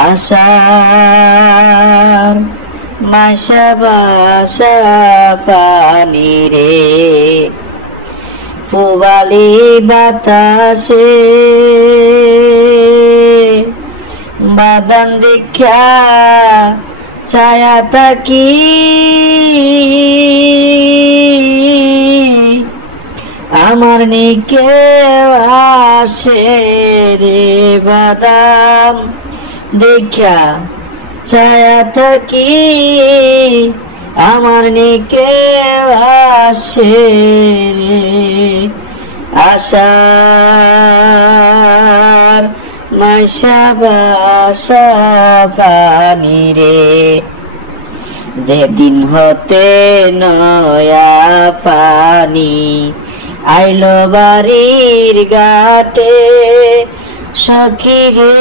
আশার মাসা বাসা পানি রে ফুবালি বাতাসে বাদাম দেখা ছায়া থাকি আমার নিকে আসে রে বাদাম দেখা ছায়া থাকি আমার নিকে আসে রে আশার মাসা বাসা পানি রে যেদিন হতে নয়া পানি আইলো বাড়ির ঘাটে সখী রে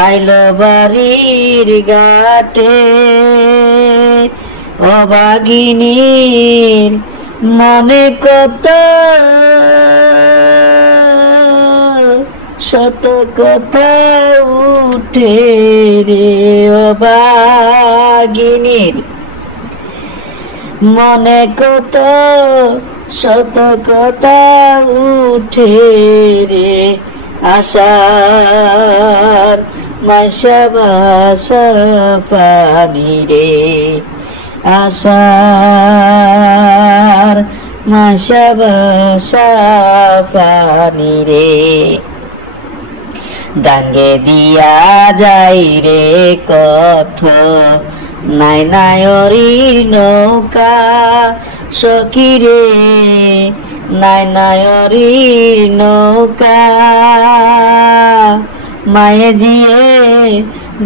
আইলো বাড়ির ঘাটে অভাগিনীর মনে কত শত কথা উঠে রে অভাগিনীর মনে কত শত কথা উঠে রে আশার মাসা বাসা পানি রে আশার মাসা বাসা পানি রে গাঙ্গে দিয়া যাই রে কত নাই নায়রির নৌকা সখী রে নাই নায়রির নৌকা মায়ে জিয়ে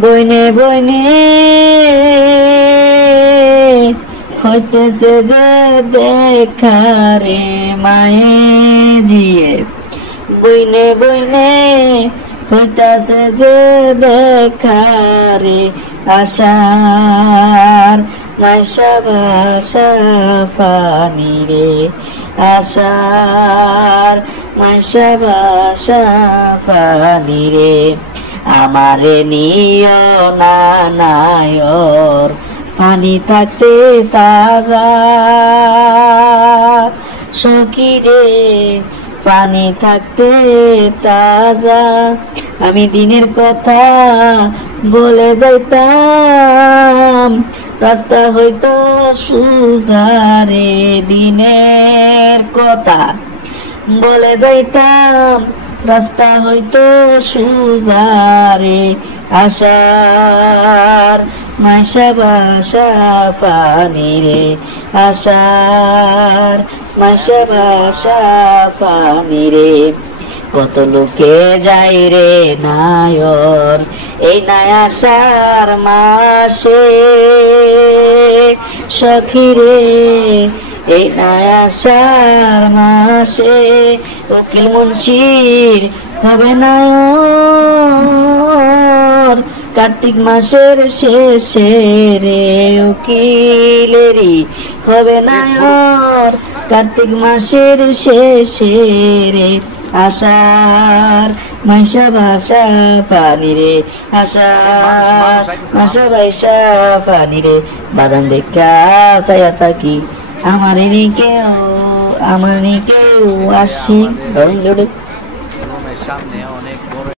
বইনে বইনে হইতেছে যে দেখা রে মায়ে জিয়ে বইনে বইনে হইতেছে যে দেখা রে আশার মাসা বাসা পানি রে আশার মাসা বাসা পানি রে আমারে নিয় না নায়র পানি থাকতে তাজা সখী রে পানি থাকতে তাজা আমি দিনের কথা বলে যাইতাম রাস্তা হইতো সুজারে দিনের কথা বলে যাইতাম রাস্তা হইতো সুজারে আশার মাসা বাসা পানি রে আশার মাসা বাসা পানি রে কত লোকে যাই রে নায়র এই নাই আশার মাসে সখী রে এই নাই আশার মাসে উকিল মুন্সির হবে নায়র কার্তিক মাসের শেষে রে উকিলেরই হবে নায়র কার্তিক মাসের শেষে রে আশার মাসা বাসা পানি রে আশার মাসা বাসা পানি রে বাদাম দেখা ছায়া থাকি আমার নিকেও আসছি